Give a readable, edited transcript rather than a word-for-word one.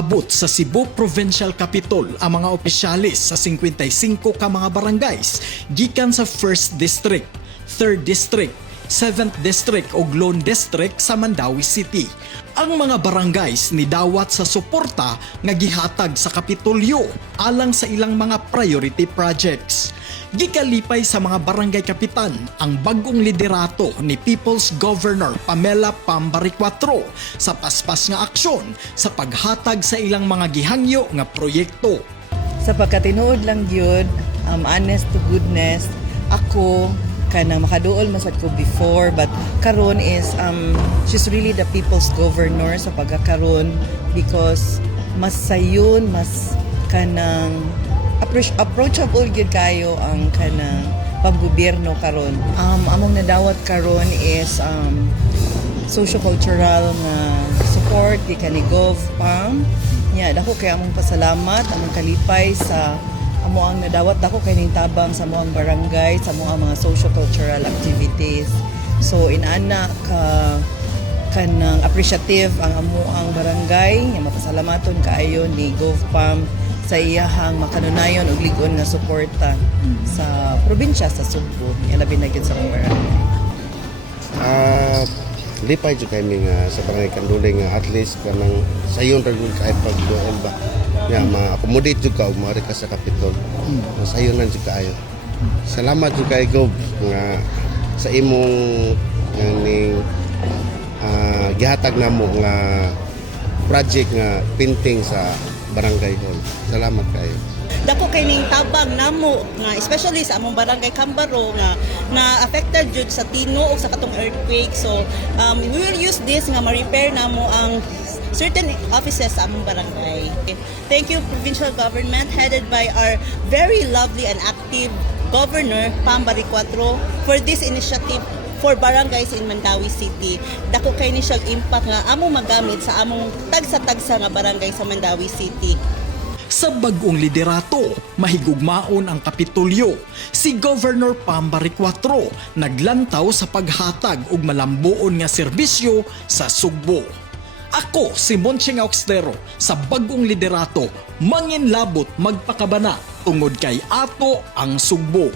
Nag-abot sa Cebu Provincial Capitol ang mga opisyalis sa 55 ka mga barangays gikan sa 1st District, 3rd District, 7th District o Lone District sa Mandawi City. Ang mga barangays ni dawat sa suporta nga gihatag sa Kapitolyo alang sa ilang mga priority projects. Gikalipay sa mga barangay kapitan ang bagong liderato ni People's Governor Pamela Pambari IV sa paspas nga aksyon sa paghatag sa ilang mga gihangyo nga proyekto. Sa pagkatinuod lang yun, honest to goodness, ako kanang makaduol masad ko before, but karon is she's really the people's governor sa pagkakaroon because mas sayon, mas kanang approachable gyud kayo ang kanang paggobyerno karon. Among nadawat karon is socio-cultural nga support gikan ni GovPam. Dako kay among pasalamat, among kalipay sa amo ang nadawat dako kay ning tabang sa moang barangay, sa moang mga socio-cultural activities. So inana ka kanang appreciative ang amo ang barangay, nga mapasalamaton kaayo ni GovPam sa iyahang makanunayon og lig-on nga suporta sa probinsya sa Subo, labi na gyud sa mga barangay. Lipay jud kami nga sa barangay Kanduling nga at least kanang sayon ra gud kay pagduol ba. Ma-accommodate jud ka og maari ka sa Kapitol. Sayonan jud kaayo. Salamat jud kay Gov nga sa imong ning gihatag namo nga project nga painting sa barangay hall. Salamat kayo. Dako kay ning tabang namo nga especially sa among barangay Cambaro nga affected jud sa tino o sa katong earthquake. So we will use this nga ma-repair namo ang certain offices sa among barangay. Thank you provincial government headed by our very lovely and active Governor Pambari IV for this initiative for barangays in Mandawi City. Dako kay ni siyang impact nga among magamit sa among tagsa-tagsa nga barangay sa Mandawi City. Sa bagong liderato, mahigugmaon ang Kapitolyo. Si Governor Pambari IV naglantaw sa paghatag og malambuon nga serbisyo sa Sugbo. Ako si Monching Auxtero sa bagong liderato, manginlabot magpakabana tungod kay ato ang Sugbo.